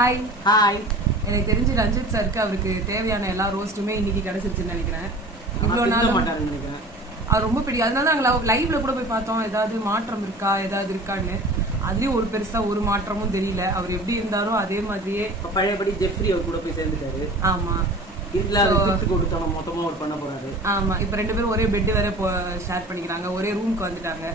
Hi hi. எனக்கு தெரிஞ்சு ரஞ்சித் சாருக்கு அவருக்கு தேவையான எல்லா ரோஸ்ட்டுமே இன்னைக்கு கிடைச்சிருச்சுன்னு நினைக்கிறேன். இவ்வளோ நாள் நினைக்கிறேன் அது ரொம்ப பெரிய, அதனால நாங்கள் லைவ்ல கூட போய் பார்த்தோம் ஏதாவது மாற்றம் இருக்கா ஏதாவது இருக்கான்னு. அதுலயும் ஒரு பெருசா ஒரு மாற்றமும் தெரியல. அவர் எப்படி இருந்தாரோ அதே மாதிரியே பழையபடி ஜெஃப்ரி அவர் கூட போய் சேர்ந்துட்டாரு. ஆமா, மொத்தமா பண்ண போறாரு. ஆமா, இப்ப 2 பேரும் ஒரே பெட் வேற ஷேர் பண்ணிக்கிறாங்க, ஒரே ரூம்க்கு வந்துட்டாங்க.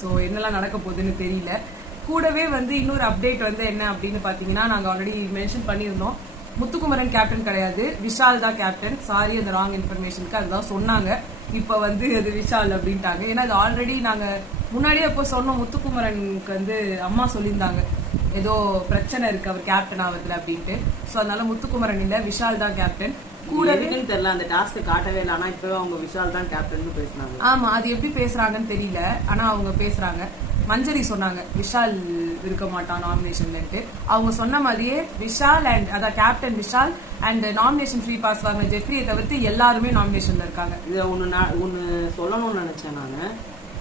ஸோ என்னெல்லாம் நடக்க போகுதுன்னு தெரியல. கூடவே இன்னொரு அப்டேட் என்ன அப்படின்னு பாத்தீங்கன்னா, நாங்க ஆல்ரெடி மென்ஷன் பண்ணியிருந்தோம், முத்துக்குமரன் கேப்டன் கிடையாது, விஷால் தான் கேப்டன். சாரி அந்த ராங் இன்ஃபர்மேஷனுக்கு, அதுதான் சொன்னாங்க. இப்ப அது விஷால் அப்படின்ட்டாங்க. ஏன்னா அது ஆல்ரெடி நாங்க முன்னாடியே இப்போ சொன்னோம், முத்துக்குமரனுக்கு அம்மா சொல்லியிருந்தாங்க ஏதோ பிரச்சனை இருக்கு அவர் கேப்டன் ஆகுதுல அப்படின்ட்டு. ஸோ அதனால முத்துக்குமரன் இல்ல, விஷால் தான் கேப்டன். கூட தெரியல, அந்த டாஸ்க் காட்டவே இல்லை. ஆனா இப்பவே அவங்க விஷால் தான் கேப்டன் பேசுறாங்க. ஆமா, அது எப்படி பேசுறாங்கன்னு தெரியல, ஆனா அவங்க பேசுறாங்க. மஞ்சரி சொன்னாங்க விஷால் இருக்க மாட்டான் நாமினேஷன்லன்ட்டு. அவங்க சொன்ன மாதிரியே விஷால் அண்ட் அதான் captain Vishal and nomination free pass வாங்க ஜெஃப்ரியை தவிர்த்து எல்லாருமே நாமினேஷன்ல இருக்காங்க. இதை ஒன்னு சொல்லணும்னு நினைச்சேன் நானு.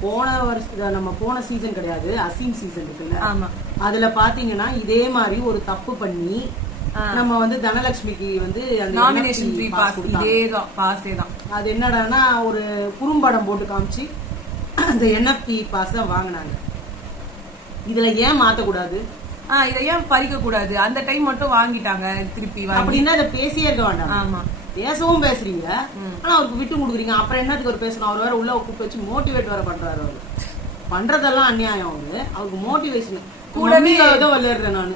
போன வருஷம் நம்ம போன சீசன் கிடையாது, அசீம் சீசன் இருக்குல்ல, ஆமா, அதுல பாத்தீங்கன்னா இதே மாதிரி ஒரு தப்பு பண்ணி நம்ம தனலட்சுமிக்கு நாமினேஷன் ஃப்ரீ பாஸ் இதேதான் பாஸே தான். அது என்னடான்னா ஒரு குறும்படம் போட்டு காமிச்சு அந்த என்எஃப்டி பாஸ் தான் வாங்கினாங்க. இதுல ஏன் மாத்தக்கூடாது, இதை ஏன் பறிக்க கூடாது? அந்த டைம் மட்டும் வாங்கிட்டாங்க திருப்பி. அப்படின்னா அதை பேசியே இருக்க வேண்டாம். ஆமா, பேசவும் பேசுறீங்க, ஆனா அவருக்கு விட்டு கொடுக்குறீங்க. அப்புறம் என்னத்துக்கு ஒரு பேசணும்? அவர் வேற உள்ள கூப்பிட்டு வச்சு மோட்டிவேட் வேற பண்றாரு. அவரு பண்றதெல்லாம் அநியாயம். அவருக்கு மோட்டிவேஷன் கூடவே விளையாடுறேன் நானு.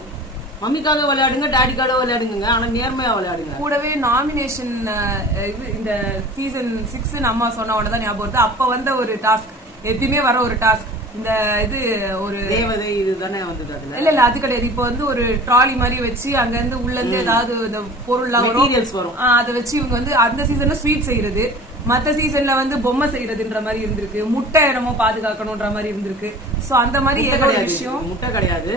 மம்மிக்காக விளையாடுங்க, டாடிக்காக விளையாடுங்க, ஆனா நேர்மையா விளையாடுங்க. கூடவே நாமினேஷன் இந்த சீசன் 6 அம்மா சொன்ன உடனே தான் ஞாபகம் வருது. அப்ப ஒரு டாஸ்க், எப்பயுமே வர ஒரு டாஸ்க், இந்த ஒரு தேவதை இதுதானே வந்தது. இல்ல அது கிடையாது. இப்ப ஒரு ட்ராலி மாதிரி வச்சு அங்க இருந்து உள்ள இருந்து ஏதாவது இந்த பொருள்லாம் வரும், அதை வச்சு இவங்க அந்த சீசன்ல ஸ்வீட் செய்யறது, மத்த சீசன்ல பொம்மை செய்யறதுன்ற மாதிரி இருந்திருக்கு. முட்டை இடமோ பாதுகாக்கணும்ன்ற மாதிரி இருந்திருக்கு. சோ அந்த மாதிரி ஏதோ ஒரு விஷயம். முட்டை கிடையாது,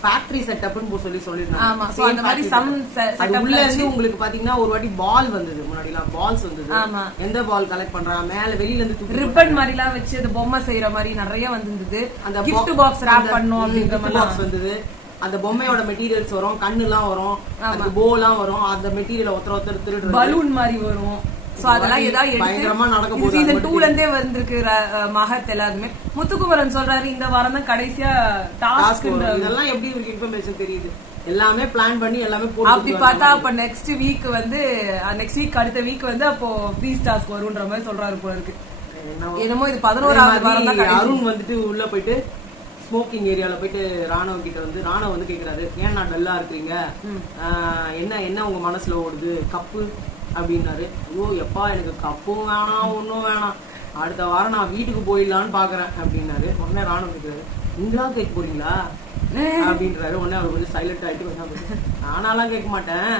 ஃபேக்டரி செட்டப்னு சொல்லிருந்தாங்க. ஆமா, சோ அந்த மாதிரி சம் செட்டப்ல உங்களுக்கு பாத்தீங்கன்னா ஒரு வாட்டி பால் வந்தது, முன்னாடிலாம் பால்ஸ் வந்தது. ஆமா, எந்த பால் கலெக்ட் பண்றாங்க, மேல வெளியில இருந்து ரிப்பன் மாதிரி எல்லாம் வச்சு அந்த பொம்மை செய்யற மாதிரி நிறைய வந்திருந்தது. அந்த கிஃப்ட் பாக்ஸ் ராப் பண்ணோம் அப்படின்ற மாதிரி பாக்ஸ் வந்தது. அந்த பொம்மையோட மெட்டீரியல்ஸ் வரும், கண்ணு எல்லாம் வரும், அந்த போலாம் வரும், அந்த மெட்டீரியல் ஒருத்தர் திருடு பலூன் மாதிரி வரும். சோ அதெல்லாம் ஏதாவது பயங்கரமா நடக்க போகுது. சீசன் 2ல இருந்தே வந்திருக்கு மகத் எல்லாருமே. முத்துக்குமரன் சொல்றாரு இந்த வாரம் தான் கடைசியா டாஸ்க். இதெல்லாம் எப்படி உங்களுக்கு இன்ஃபர்மேஷன் தெரியுது? எல்லாமே பிளான் பண்ணி எல்லாமே போட்டு அப்படி பார்த்தா அப்ப நெக்ஸ்ட் வீக் அடுத்த வீக் அப்போ ஃப்ரீ டாஸ்க் வரும்ன்ற மாதிரி சொல்றாரு போல இருக்கு. என்னமோ இது 11வது வாரம் தான். அருண் உள்ள போயிட்டு ஸ்மோக்கிங் ஏரியால போயிட்டு ராணவ கிட்ட ராணவ கேக்குறாரு, ஏன் நான் டல்லா இருக்கிறீங்க, என்ன உங்க மனசுல ஓடுது, கப்பு அப்படின்னாரு. ஐயோ எப்பா, எனக்கு கப்பும் வேணாம் ஒன்னும் வேணாம், அடுத்த வாரம் நான் வீட்டுக்கு போயிடலான்னு பாக்குறேன் அப்படின்னாரு. உடனே ராணுவ கேட்கிறாரு, நீங்களா கேட்க போறீங்களா அப்படின்றாரு. உடனே அவர் கொஞ்சம் சைலண்ட் ஆயிட்டு, நானாலாம் கேட்க மாட்டேன்,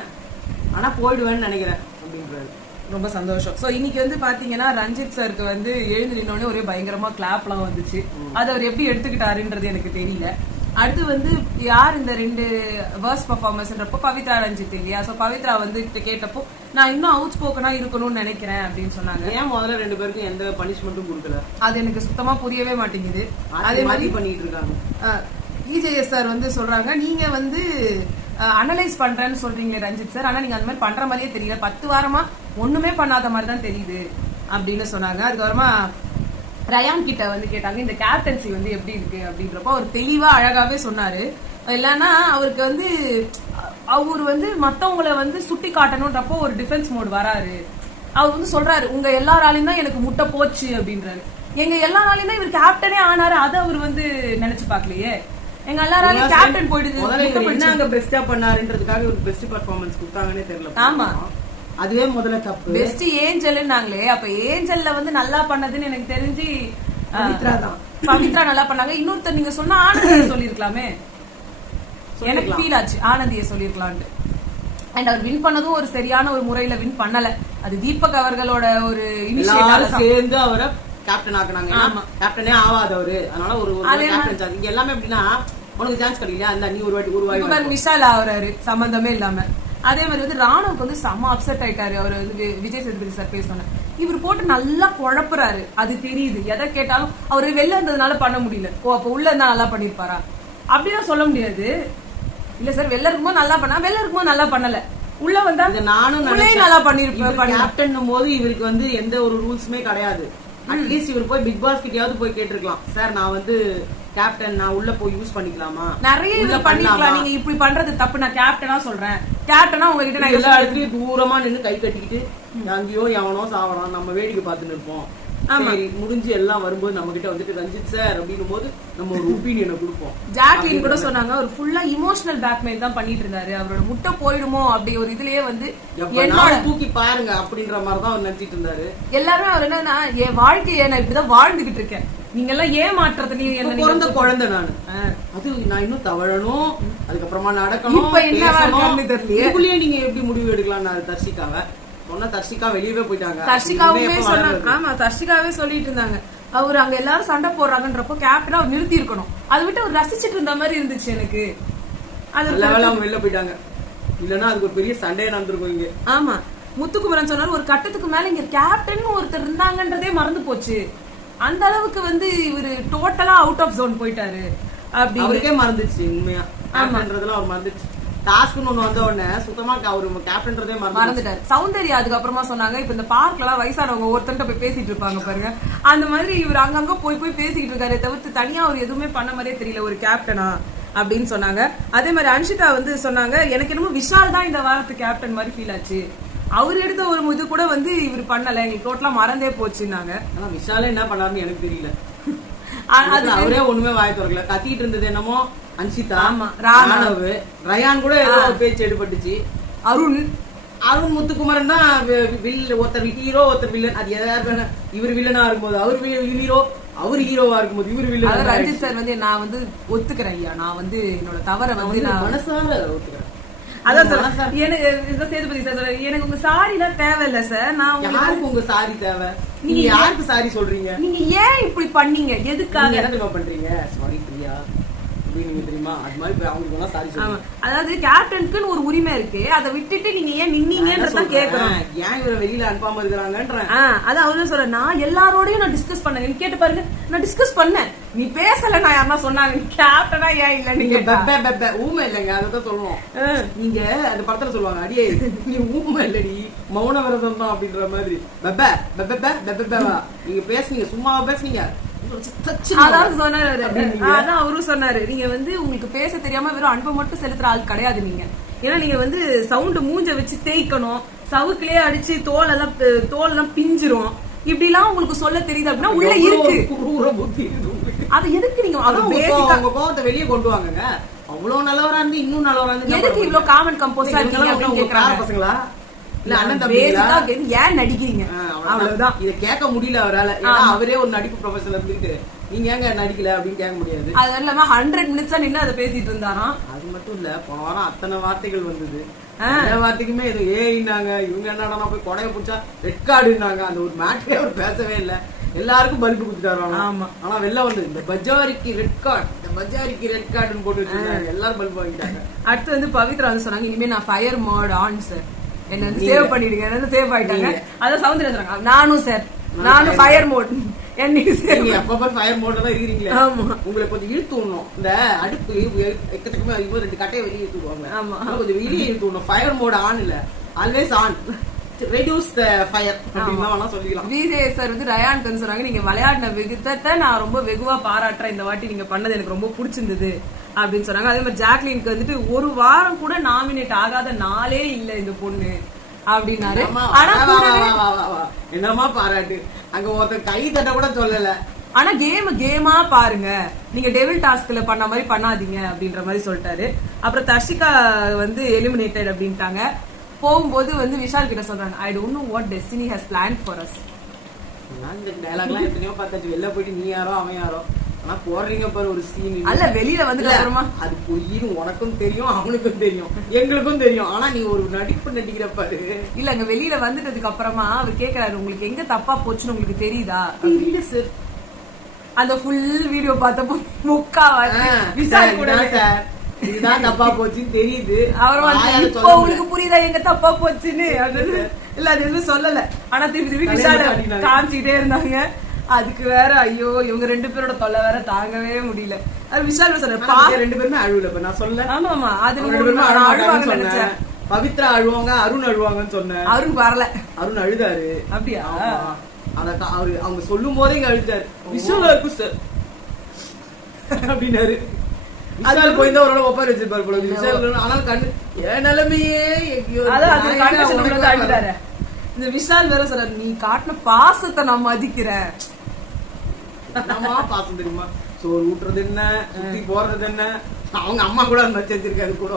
ஆனா போயிடுவேன்னு நினைக்கிறேன் அப்படின்றாரு. ரொம்ப சந்தோஷம். சோ இன்னைக்கு பாத்தீங்கன்னா ரஞ்சித் சாருக்கு எழுந்து நின்னோடனே ஒரே பயங்கரமா கிளாப் எல்லாம் வந்துச்சு. அது அவர் எப்படி எடுத்துக்கிட்டாருன்றது எனக்கு தெரியல. அடுத்து யார் இந்த 2 வர்ஸ்ட் பெர்ஃபார்மன்ஸ்ன்றப்போ பவித்ரா ரஞ்சித் இல்லையா? சோ பவித்ரா கேட்டப்போ நான் இன்னும் அவுட் ஸ்போக்கனா இருக்கணும்னு நினைக்கிறேன் அப்படின்னு சொன்னாங்க. ஏன் முதல்ல 2 பேருக்கும் எந்த பனிஷ்மெண்ட்டும் கொடுக்கல? அது எனக்கு சுத்தமா புரியவே மாட்டேங்குது. அதே மாதிரி பண்ணிட்டு இருக்காங்க. இஜேஎஸ் சார் சொல்றாங்க, நீங்க அனலைஸ் பண்றேன்னு சொல்றீங்களே ரஞ்சித் சார், ஆனா நீங்க அந்த மாதிரி பண்ற மாதிரியே தெரியல, 10 வாரமா ஒண்ணுமே பண்ணாத மாதிரி தான் தெரியுது அப்படின்னு சொன்னாங்க. அதுக்கப்புறமா ரயான் கிட்ட கேட்டாங்க இந்த கேப்டன்சி எப்படி இருக்கு அப்படின்றப்போ அவர் தெளிவா அழகாவே சொன்னாரு. இல்லைன்னா அவருக்கு அவரு மத்தவங்களை சுட்டி காட்டணும்ன்றப்போ ஒரு டிஃபென்ஸ் மோட் வராரு. அவர் சொல்றாரு, உங்க எல்லாராலையும் தான் எனக்கு முட்டை போச்சு அப்படின்றாரு. எங்க எல்லாராலையும் தான் இவர் கேப்டனே ஆனாரு, அதை அவர் நினைச்சு பாக்கலையே. எங்க எல்லாராலையும் கேப்டன் போயிடுது, பெஸ்டா பண்ணாருன்றதுக்காக இவருக்கு பெஸ்ட் பெர்ஃபார்மன்ஸ் கொடுத்தாங்கன்னே தெரியல. ஆமா, அதுவே முதல்ல தப்பு. பெஸ்ட் ஏஞ்சல்னாங்களே, அப்ப ஏஞ்சல்ல நல்லா பண்ணதுன்னு எனக்கு தெரிஞ்சு பவித்ரா நல்லா பண்ணாங்க. இன்னொருத்தர் நீங்க சொன்ன ஆனந்தியை சொல்லிருக்கலாமே, எனக்கு ஃபீல் ஆச்சு ஆனந்தியை சொல்லிருக்கலான்ட்டு. அண்ட் அவர் வின் பண்ணதும் ஒரு சரியான ஒரு முறையில வின் பண்ணல. அது தீபக் அவர்களோட ஒரு இனிஷியேட்டிவ் சேர்ந்து அவரை கேப்டன் ஆக்குனாங்க. கேப்டனே ஆவாதவரு, அதனால ஒரு கேப்டன். இங்க எல்லாமே எப்படின்னா உனக்கு சான்ஸ் கிடைக்கல, அந்த நீ ஒரு வாட்டி விஷால் ஆகுறாரு சம்பந்தமே இல்லாம. அதே மாதிரி ராணுவுக்கு செம்ம அப்செட் ஆயிட்டாரு. அவர் விஜய் சேதுபதி சார் பேசணும், இவர் போட்டு நல்லா குழப்புறாரு, அது தெரியுது. எதை கேட்டாலும் அவரு வெளில இருந்ததுனால பண்ண முடியல, அப்ப உள்ள இருந்தா நல்லா பண்ணிருப்பாரா அப்படின்னா சொல்ல முடியாது. இல்ல சார் வெளில இருக்கும்போது நல்லா பண்ணா, வெளில இருக்கும்போது நல்லா பண்ணல, உள்ள வந்தா நானும் நல்லா பண்ணிருப்பேன். கேப்டன் போது இவருக்கு வந்து எந்த ஒரு ரூல்ஸுமே கிடையாது. அட்லீஸ்ட் இவர் போய் பிக் பாஸ் கிட்டயாவது போய் கேட்டிருக்கலாம், சார் நான் வந்து கேப்டன், நான் உள்ள போய் யூஸ் பண்ணிக்கலாமா, நிறைய இது பண்ணிக்கலாம், நீங்க இப்படி பண்றது தப்பு, நான் கேப்டனா சொல்றேன், கேப்டனா உங்ககிட்ட நான் எல்லா இடத்துலயும் தூரமா நின்னு கை கட்டிக்கிட்டு அங்கேயோ எவனோ சாவறான், நம்ம வேடிக்கை பார்த்துன்னு இருப்போம். சரி முடிஞ்சு எல்லாம் வரும்போது நம்ம கிட்ட வந்துட்டு ரஞ்சித் சார் அப்படின்னும் போது நம்ம ஒரு ஒப்பீனியனை கொடுப்போம். ஜாக்லின் கூட சொன்னாங்க அவர் ஃபுல்லா இமோஷனல் பேக்மெயில் தான் பண்ணிட்டு இருந்தாரு, அவரோட முட்டை போயிடுமோ அப்படி ஒரு இதுலயே வந்து என்னோட தூக்கி பாருங்க அப்படின்ற மாதிரிதான் அவர் நினைச்சிட்டு இருந்தாரு. எல்லாருமே அவர் என்னன்னா என் வாழ்க்கையை நான் இப்படிதான் வாழ்ந்துகிட்டு இருக்கேன், நீங்க எல்லாம் ஏமாற்றுறது, நீங்க என்ன பிறந்த குழந்தை நானு, அது நான் இன்னும் தவழணும், அதுக்கப்புறமா நடக்கணும், இப்ப என்ன தெரியல, நீங்க எப்படி முடிவு எடுக்கலாம். நான் தர்ஷிகாவை சொன்ன, தர்ஷிகா வெளியவே போயிட்டாங்க. தர்ஷிகாவுமே சொன்னாங்க, ஆமா தர்ஷிகாவே சொல்லிட்டு இருந்தாங்க அவர் அங்க எல்லாரும் சண்டை போடுறாங்கன்றப்போ கேப்டனா அவர் நிறுத்தி இருக்கணும், அதை விட்டு அவர் ரசிச்சுட்டு இருந்த மாதிரி இருந்துச்சு எனக்கு. அது அவங்க வெளில போயிட்டாங்க, இல்லன்னா அதுக்கு ஒரு பெரிய சண்டையே நடந்திருக்கும் இங்க. ஆமா முத்துக்குமரன் சொன்னாரு ஒரு கட்டத்துக்கு மேல இங்க கேப்டன் ஒருத்தர் இருந்தாங்கன்றதே மறந்து போச்சு, அந்த அளவுக்கு வந்து இவரு டோட்டலா அவுட் ஆஃப் ஜோன் போயிட்டாரு அப்படி அவருக்கே மறந்துச்சு. உண்மையா கேப்டன்றதுல அவர் மறந்துச்சு. டாஸ்க்னு ஒண்ணு வந்த உடனே சுத்தமா அவரு கேப்டன்றதே மறந்துட்டாரு. சௌந்தர்யா அதுக்கப்புறமா சொன்னாங்க இப்ப இந்த பார்க்ல எல்லாம் வயசானவங்க ஒருத்தர்கிட்ட போய் பேசிட்டு இருப்பாங்க பாருங்க, அந்த மாதிரி இவர் அங்கங்க போய் போய் பேசிக்கிட்டு இருக்காரு, தவிர்த்து தனியா அவர் எதுவுமே பண்ண மாதிரியே தெரியல ஒரு கேப்டனா அப்படின்னு சொன்னாங்க. அதே மாதிரி அன்ஷிதா வந்து சொன்னாங்க எனக்கு என்னமோ விஷால் தான் இந்த வாரத்து கேப்டன் மாதிரி ஃபீல் ஆச்சு, அவர் எடுத்த ஒரு இது கூட வந்து இவர் பண்ணல, எங்களுக்கு டோட்டலா மறந்தே போச்சுன்னாங்க. ஆனா விஷாலே என்ன பண்ணாருன்னு எனக்கு தெரியல, அவரே ஒண்ணுமே வாய திறக்கல, கத்திட்டு இருந்தது என்னமோ அன்ஷிதா, ராணவ், ரயான் கூட ஏதோ பேச்சு எடுபட்டுச்சு, அருண் முத்துக்குமரன் தான் ஒருத்தர் ஹீரோ ஒருத்தர் வில்லன், அது எதாவது இவர் வில்லனா இருக்கும்போது அவர் ஹீரோ, அவர் ஹீரோவா இருக்கும்போது இவர் வில்லன். ரஞ்சித் சார் வந்து நான் வந்து ஒத்துக்கிறேன் ஐயா, நான் வந்து என்னோட தவற வந்து நான் மனசார ஒத்துக்கிறேன். அதான் எனக்கு சேதுபதி சார் எனக்கு உங்க சாரி எல்லாம் தேவையில்ல சார், நான் யாருக்கு உங்க சாரி தேவை, நீங்க யாருக்கு சாரி சொல்றீங்க, நீங்க ஏன் இப்படி பண்ணீங்க, எதுக்காக என்ன பண்றீங்க, சாரி பிரியா தெரியுமா, அது மாதிரி அவங்களுக்கு சாரி சொல்லுங்க. அதாவது கேப்டனுக்குன்னு ஒரு உரிமை இருக்கு, அதை விட்டுட்டு நீங்க ஏன் நின்னீங்கன்றதான் கேக்குறோம், ஏன் இவரை வெளியில அனுப்பாம இருக்கிறாங்கன்ற. அது அவரு சொல்ற நான் எல்லாரோடையும் நான் டிஸ்கஸ் பண்ணேன், கேட்டு பாருங்க நான் டிஸ்கஸ் பண்ணேன், நீ பேசல நான் யாருன்னா சொன்னாங்க, கேப்டனா ஏன் இல்ல நீங்க ஊமை இல்லைங்க, அதான் சொல்லுவோம். நீங்க அந்த படத்துல சொல்லுவாங்க அடியே நீ ஊமை இல்லடி மௌன விரதம் தான் அப்படின்ற மாதிரி, நீங்க பேசுனீங்க சும்மாவா பேசுனீங்க, அதான் அவரும் சொன்னாரு நீங்க வந்து உங்களுக்கு பேச தெரியாம வெறும் அன்பை மட்டும் செலுத்துற ஆள் கிடையாது நீங்க, ஏன்னா நீங்க வந்து சவுண்ட் மூஞ்ச வச்சு தேய்க்கணும், சவுக்குலயே அடிச்சு தோல் எல்லாம் பிஞ்சிரும், இப்படி எல்லாம் உங்களுக்கு சொல்ல தெரியுது அப்படின்னா உள்ள இருக்கு, அது எதுக்கு நீங்க கோவத்தை வெளியே கொண்டு வாங்க, அவ்வளவு நல்லவரா இருந்து இன்னும் நல்லவரா இருந்து எதுக்கு இவ்வளவு காமன் கம்போஸா இருக்கீங்க பசங்களா, ஏன் நடிக்கிறீங்க அவ்வளவுதான். இத கேட்க முடியல அவரால, அவரே ஒரு நடிப்பு ப்ரொஃபஷனல் இருந்துட்டு நீங்க ஏங்க நடிக்கல அப்படின்னு கேட்க முடியாது. அது இல்லாம 100 மினிட்ஸா நின்று அதை பேசிட்டு இருந்தாராம். அது மட்டும் இல்ல போன வாரம் அத்தனை வார்த்தைகள் வந்தது, எல்லா வார்த்தைக்குமே ஏதோ ஏன்னாங்க, இவங்க என்னடா போய் கொடையை பிடிச்சா ரெட் கார்டுனாங்க, அந்த ஒரு மேட்டரே அவர் பேசவே இல்ல, எல்லாருக்கும் பல்பு குடுத்துட்டாரு. ஆனா வெளில வந்து இந்த பஜாரிக்கு ரெட் கார்டு, இந்த பஜாரிக்கு ரெட் கார்டுன்னு போட்டு வச்சிருக்காங்க, எல்லாரும் பல்பு வாங்கிட்டாங்க. அடுத்து வந்து பவித்ரா வந்து சொன்னாங்க இனிமே நான் ஃபயர் மோட் ஆன் சார், என்ன வந்து சேவ் பண்ணிடுங்க, என்ன சேவ் ஆயிட்டாங்க. அதான் சவுந்தர்யா சொல்றாங்க நானும் சார் நானும் ஃபயர் மோட், எப்ப ஃபயர் மோட்ல தான் இருக்கீங்களா. உங்களை கொஞ்சம் இழுத்து விடணும், இந்த அடுப்பு எக்கச்சக்கமே 2 கட்டையை வெளியே இழுத்து விடுவாங்க, கொஞ்சம் வெளியே இழுத்து விடணும். ஃபயர் மோட் ஆன் இல்ல, always on, reduce the fire அப்படின்னு சொல்லிக்கலாம். விஜய் சார் வந்து ரயான் சொன்னாங்க நீங்க விளையாடின விதத்தை நான் ரொம்ப வெகுவா பாராட்டுறேன், இந்த வாட்டி நீங்க பண்ணது எனக்கு ரொம்ப பிடிச்சிருந்தது அப்படின்னு சொன்னாங்க. அதே மாதிரி ஜாக்லினுக்கு வந்துட்டு ஒரு வாரம் கூட நாமினேட் ஆகாத நாளே இல்ல இந்த பொண்ணு அப்படின்னாரு. என்னமா பாராட்டு, அங்க ஒருத்தர் கை தட்ட கூட சொல்லல, ஆனா கேமா பாருங்க, நீங்க டெவில் டாஸ்க்ல பண்ண மாதிரி பண்ணாதீங்க அப்படின்ற மாதிரி சொல்லிட்டாரு. அப்புறம் தர்ஷிகா வந்து எலிமினேட்டட் அப்படின்ட்டாங்க. போகும்போது வந்து விஷால் கிட்ட சொல்றாங்க I don't know what destiny has plant for us. இந்த டயலாக்லாம் எத்தனையோ பார்த்தாச்சு, வெளில போயிட்டு நீ யாரோ அவன் யாரோ, ஆனா போடுறீங்க பாரு ஒரு சீன், அல்ல வெளியில வந்துட்டு அப்புறமா அது பொய்னு உனக்கும் தெரியும் அவனுக்கும் தெரியும் எங்களுக்கும் தெரியும், ஆனா நீ ஒரு நடிப்பு நடிக்கிற பாரு. இல்ல அங்க வெளியில வந்துட்டதுக்கு அப்புறமா அவர் கேக்குறாரு உங்களுக்கு எங்க தப்பா போச்சுன்னு உங்களுக்கு தெரியுதா, இல்ல சார் அந்த ஃபுல் வீடியோ பார்த்தப்போ முக்காவாசி விஷால் கூட சார் இதுதான் தப்பா போச்சுன்னு தெரியுது, இப்போ உங்களுக்கு புரியுதா எங்க தப்பா போச்சுன்னு இல்ல அது எதுவும் சொல்லல, ஆனா திருப்பி விஷால் காமிச்சுட்டே இருந்தாங்க. அதுக்கு வேற ஐயோ இவங்க 2 பேரோட தொல்லை வேற தாங்கவே முடியல. அது விஷால் சொன்ன ரெண்டு பேருமே அழுவல இப்ப நான் சொல்ல. ஆமா ஆமா அது ரெண்டு பேருமே அழுவாங்கன்னு சொன்னேன். பவித்ரா அழுவாங்க, அருண் அழுவாங்கன்னு சொன்னேன். அருண் வரல, அருண் அழுதாரு. அப்படியா? அவரு அவங்க சொல்லும் போதே இங்க அழுதாரு. விஷாலா இருக்கும் சார் அப்படின்னாரு. விஷால் போயிருந்தா அவரோட ஒப்பாரி வச்சிருப்பாரு போல. விஷால் ஆனால் கண்ணு என் நிலைமையே அழுதாரு. இந்த விஷால் வேற சொல்ற, நீ காட்டின பாசத்தை நான் மதிக்கிறேன். பாசம் தெரியுமா? சோறு ஊட்டுறது என்ன, சுத்தி போறது என்ன, அவங்க அம்மா கூட வச்சிருக்காரு கூட.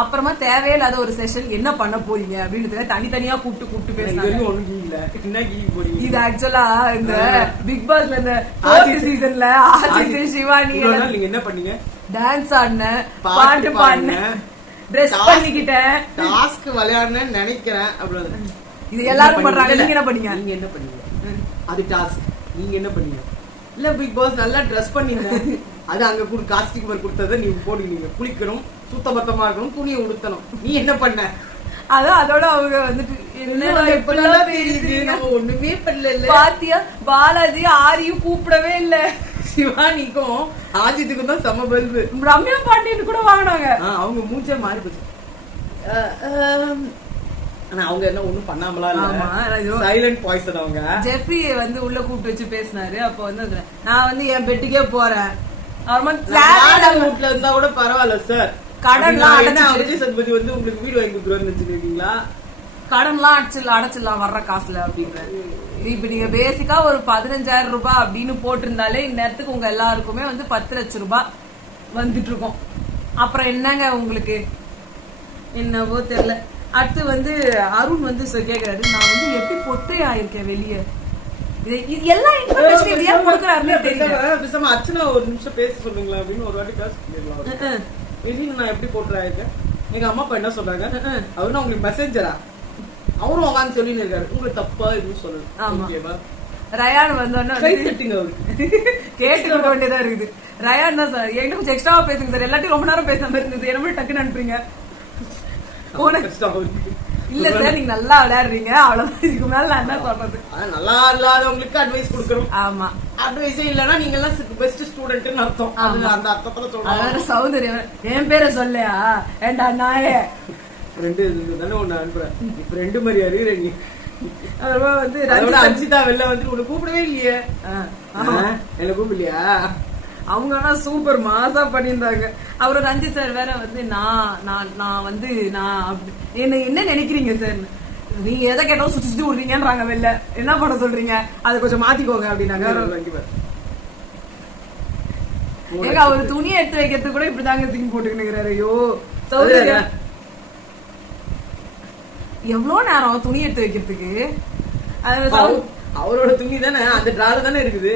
அப்புறமா தேவையில்லாத ஒரு செஷன் என்ன பண்ண போறீங்க அப்படின்னு தனித்தனியா கூப்பிட்டு பேசுறாங்க. இது ஆக்சுவலா இந்த பிக் பாஸ்ல இந்த சீசன்ல ஆதித்ய சிவானி நீங்க என்ன பண்ணீங்க? டான்ஸ் ஆடின, பாட்டு பாடின, ட்ரெஸ் பண்ணிக்கிட்டேன், டாஸ்க் விளையாடுனேன்னு நினைக்கிறேன். அவ்வளவு இது எல்லாரும் பண்றாங்க. நீங்க என்ன பண்ணீங்க? நீங்க என்ன பண்ணீங்க? அது டாஸ்க். நீங்க என்ன பண்ணீங்க? இல்ல பிக் பாஸ் நல்லா ட்ரெஸ் பண்ணீங்க. அது அங்க கூட காஸ்டிங் ஒர்க் கொடுத்ததை நீங்க போடுவீங்க. குளிக்கணும், சுத்தபத்தமா இருக்கணும், துணியை உடுத்தணும். நீ என்ன பண்ண? அதான் அதோட அவங்க வந்துட்டு ஒண்ணுமே பண்ணல. பாத்தியா, பாலாஜி ஆரியும் கூப்பிடவே இல்ல. சிவானிக்கும் ஆஜித்துக்கும் தான் செம பல்பு. ரம்யா பாண்டியன் கூட வாங்கினாங்க. அவங்க மூச்சே மாறி போச்சு. அவங்க என்ன ஒண்ணும் பண்ணாமலா இல்ல, சைலண்ட் பாய்சன். அவங்க ஜெஃப்ரி வந்து உள்ள கூப்பிட்டு வச்சு பேசினாரு. அப்ப வந்து நான் வந்து என் பெட்டுக்கே போறேன், வீட்டுல இருந்தா கூட பரவாயில்ல சார், கடன்லாம் சத்பதி வந்து உங்களுக்கு வீடு வாங்கி கொடுத்துருவான்னு வச்சுருக்கீங்களா? கடன்லாம் அடைச்சிடலாம் வர்ற காசுல அப்படின்றாரு. இப்ப நீங்க பேசிக்கா ஒரு 15,000 ரூபாய் அப்படின்னு போட்டிருந்தாலே இந்நேரத்துக்கு உங்க எல்லாருக்குமே வந்து 10 லட்சம் ரூபாய் வந்துட்டு இருக்கோம். அப்புறம் என்னங்க உங்களுக்கு? என்னவோ தெரியல. அடுத்து வந்து அருண் வந்து கேக்குறாரு, நான் வந்து எப்படி பொட்டை ஆயிருக்கேன் வெளியே, எல்லா இன்ஃபர்மேஷன் கொடுக்குறாருன்னு தெரியல. அர்ச்சனா ஒரு நிமிஷம் பேச சொல்லுங்களா அப்படின்னு ஒரு வாட்டி பேச சொல்லிடலாம். நான் எப்படி போட்டுறாயிருக்கேன், எங்க அம்மா அப்பா என்ன சொல்றாங்க, அவரு உங்களுக்கு மெசேஞ்சரா, அவரும் உட்காந்து சொல்லின்னு இருக்காரு, உங்களுக்கு தப்பா எதுவும் சொல்லணும். ரயான் வந்தோன்னா கேட்டுக்க வேண்டியதா இருக்குது. ரயான் தான் சார் என்கிட்ட கொஞ்சம் எக்ஸ்ட்ராவா பேசுங்க சார், எல்லாத்தையும் ரொம்ப நேரம் பேசுற மாதிரி இருந்தது, என்ன டக்குன்னு அனுப்புறீங்க. இல்ல சார், நீங்க நல்லா விளையாடுறீங்க, அவ்வளவுதான். இதுக்கு மேல நான் என்ன சொல்றது? நல்லா இல்லாதவங்களுக்கு அட்வைஸ் கொடுக்கறோம். ஆமா, அட்வைஸே இல்லன்னா நீங்க எல்லாம் பெஸ்ட் ஸ்டூடெண்ட்னு அர்த்தம். அந்த அர்த்தத்துல சொல்றாங்க. சௌந்தர்யம் என் பேரை சொல்லையா? ஏண்டா நாயே ஃப்ரெண்டு தானே ஒண்ணு அனுப்புறேன், ஃப்ரெண்டு மாதிரி அறியுறீங்க. வந்து அஞ்சிதா வெளில வந்து உன்னை கூப்பிடவே இல்லையே. என்ன கூப்பிடலையா? அவங்க ஆனா சூப்பர் மாசா பண்ணியிருந்தாங்க. அவரோட ரஞ்சித் சார் வேற வந்து நான் வந்து என்ன நினைக்கிறீங்க சார், நீங்க எதை கேட்டாலும் சுத்தி சுத்தி விடுறீங்கன்றாங்க. வெளில என்ன பண்ண சொல்றீங்க, அதை கொஞ்சம் மாத்திக்கோங்க அப்படின்னாங்க. ஏங்க அவர் துணியை எடுத்து வைக்கிறதுக்கு கூட இப்படிதாங்க திங்க் போட்டுக்கிறாரு. ஐயோ சௌந்தர்யா, எவ்வளவு நேரம் துணி எடுத்து வைக்கிறதுக்கு? அவரோட துணி தானே அந்த டிரால தானே இருக்குது,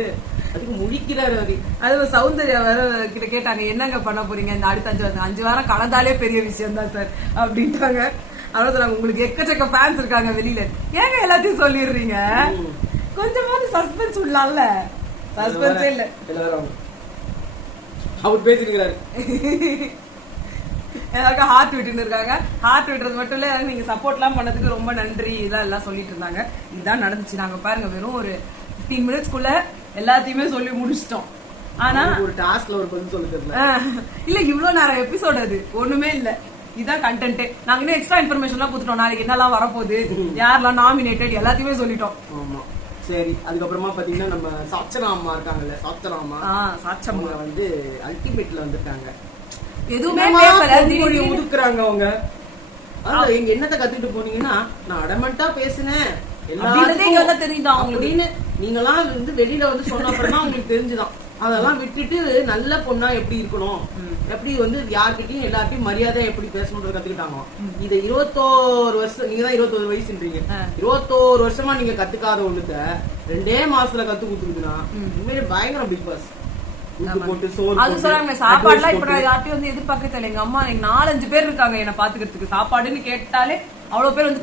அதுக்கு முழிக்கிறாரு அவரு. அது சௌந்தர்யா வேற கிட்ட கேட்டாங்க, என்னங்க பண்ண போறீங்க இந்த அடுத்த 5 வாரம் கலந்தாலே பெரிய விஷயம் தான் சார் அப்படின்ட்டாங்க. அவ்வளவு சொன்னாங்க, உங்களுக்கு எக்கச்சக்க ஃபேன்ஸ் இருக்காங்க வெளியில, ஏங்க எல்லாத்தையும் சொல்லிடுறீங்க, கொஞ்சமாவது சஸ்பென்ஸ் உள்ளால. சஸ்பென்ஸே இல்ல, அவர் பேசிருக்கிறாரு. எல்லாருக்கும் ஹார்ட் விட்டுன்னு இருக்காங்க. ஹார்ட் விட்டுறது மட்டும் இல்ல, நீங்க சப்போர்ட் எல்லாம் பண்ணதுக்கு ரொம்ப நன்றி இதெல்லாம் சொல்லிட்டு இருந்தாங்க. இதுதான் நடந்துச்சு. நாங்க பாருங்க வெறும் ஒரு 15 மினிட்ஸ்க்குள்ள எல்லாத்தையுமே சொல்லி முடிச்சிட்டோம். ஆனா ஒரு டாஸ்க்ல ஒரு பதில் சொல்லுறது இல்ல, இவ்வளவு நேரம் எபிசோட் அது ஒண்ணுமே இல்ல. இதான் கண்டென்ட். நாங்க இன்னும் எக்ஸ்ட்ரா இன்ஃபர்மேஷன் எல்லாம் கொடுத்துட்டோம். நாளைக்கு என்னெல்லாம் வரப்போகுது, யாரெல்லாம் நாமினேட்டட் எல்லாத்தையுமே சொல்லிட்டோம். ஆமா சரி. அதுக்கப்புறமா பாத்தீங்கன்னா நம்ம சாச்சனா அம்மா இருக்காங்கல்ல, சாச்சனா அம்மா வந்து அல்டிமேட்ல வந்துட்டாங்க. எதுவுமே பேசல, ஒதுக்குறாங்க அவங்க. எங்க என்னத்தை கத்துட்டு போனீங்கன்னா, நான் அடமெண்டா பேசினேன் அப்படின்னு நீங்களாம் வந்து வெளியில வந்து சொன்ன அப்புறம் தான் உங்களுக்கு தெரிஞ்சுதான். அதெல்லாம் விட்டுட்டு நல்ல பொண்ணா எப்படி இருக்கணும், எப்படி வந்து யார்கிட்டயும் எல்லார்ட்டையும் மரியாதை எப்படி பேசணும்ன்றத கத்துக்கிட்டாங்க. இத 21 வருஷம், நீங்க தான் 21 வயசுன்றீங்க, 21 வருஷமா நீங்க கத்துக்காத ஒண்ணுத்த 2 மாசத்துல கத்து கொடுத்துருக்குன்னா உண்மையிலே பயங்கரம். பிக் பாஸ் சாப்பாடுலாம் இப்ப யார்ட்டையும் வந்து எதிர்பார்க்க. எங்க அம்மா 4-5 பேர் இருக்காங்க என்ன பாத்துக்கிறதுக்கு. சாப்பாடுன்னு கேட்டாலே அவ்வளவு பேர் வந்து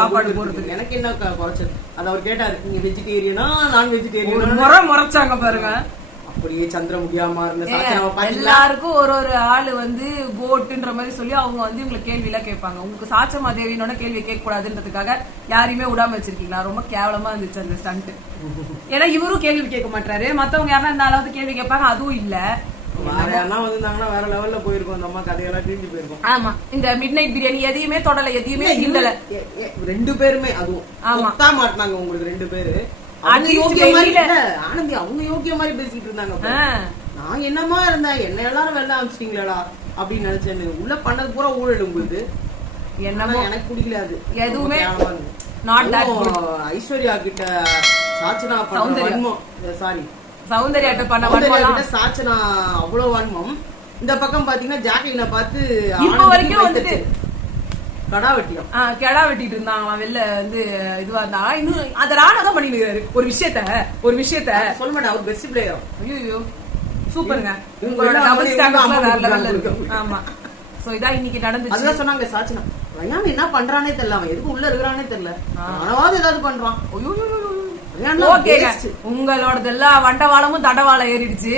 சாப்பாடு போடுறதுக்கு. எனக்கு என்ன குறைச்சல்? அது அவர் கேட்டாரு, நீங்க வெஜிடேரியனா நான் வெஜிடேரியன் முறைச்சாங்க பாருங்க. அப்படியே சந்திரமுகியாமா இருந்த சாச்சனாவை பாத்தீங்களா? எல்லாருக்கும் ஒரு ஒரு ஆளு வந்து கோட்டுன்ற மாதிரி சொல்லி அவங்க வந்து இவங்களை கேள்வி எல்லாம் கேட்பாங்க. உங்களுக்கு சாச்சமா தேவினோட கேள்வி கேட்க கூடாதுன்றதுக்காக யாரையுமே விடாம வச்சிருக்கீங்களா? ரொம்ப கேவலமா இருந்துச்சு அந்த ஸ்டண்ட். ஏன்னா இவரும் கேள்வி கேட்க மாட்டாரு, மத்தவங்க யாரா இந்த அளவுக்கு கேள்வி கேட்பாங்க, அதுவும் இல்ல. வேற யாரா வந்திருந்தாங்கன்னா வேற லெவல்ல போயிருக்கும், அந்த அம்மா கதையெல்லாம் கிழிஞ்சு போயிருக்கும். ஆமா, இந்த மிட் நைட் பிரியாணி எதையுமே தொடல, எதையுமே இல்லல. ரெண்டு பேருமே அதுவும் ஆமா மாட்டினாங்க உங்களுக்கு ரெண்டு பேரு. ஆனந்தி அவங்க யோகிய மாதிரி பேசிட்டு இருந்தாங்க. நான் என்னமா இருந்தேன், என்ன எல்லாரும் வெளில அனுப்பிச்சிட்டீங்களா அப்படின்னு நினைச்சேன். உள்ள பண்ணது பூரா ஊழல் உங்களுக்கு. என்னமோ எனக்கு பிடிக்கல அது எதுவுமே. ஐஸ்வர்யா கிட்ட சாச்சனா பண்ண சாரி சௌந்தர்யாட்ட பண்ண சாச்சனா அவ்வளவு வன்மம். இந்த பக்கம் பாத்தீங்கன்னா ஜாக்லினை பார்த்து இப்ப வரைக்கும் வந்துட்டு கடா வெட்டியும் கெடா வெட்டிட்டு இருந்தாங்க வெளில வந்து இதுவா இருந்தா. இன்னும் அந்த ராணா தான் பண்ணிட்டு இருக்காரு ஒரு விஷயத்த சொல்ல மாட்டேன். அவர் பெஸ்ட் பிளேயர். ஐயோ சூப்பருங்க, உங்களோட டபுள் ஸ்டாண்டர்ட்ல வேற லெவல்ல இருக்கு. ஆமா, சோ இதான் இன்னைக்கு நடந்துச்சு. அதான் சொன்னாங்க சாச்சனா ரயான் என்ன பண்றானே தெரியல, அவன் எதுக்கு உள்ள இருக்கிறானே தெரியல, ஆனாவது ஏதாவது பண்றான். உங்களோடதெல்லாம் வண்டவாளமும் தடவாள ஏறிடுச்சு.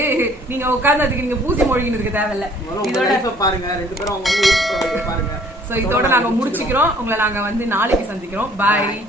நீங்க உட்கார்ந்ததுக்கு நீங்க பூசி மொழின்னு இருக்க தேவையில்ல. இதோட பாருங்க, ரெண்டு பேரும் அவங்க பாருங்க. சோ இதோட நாங்க முடிச்சுக்கிறோம். உங்களை நாங்க வந்து நாளைக்கு சந்திக்கிறோம். பாய்.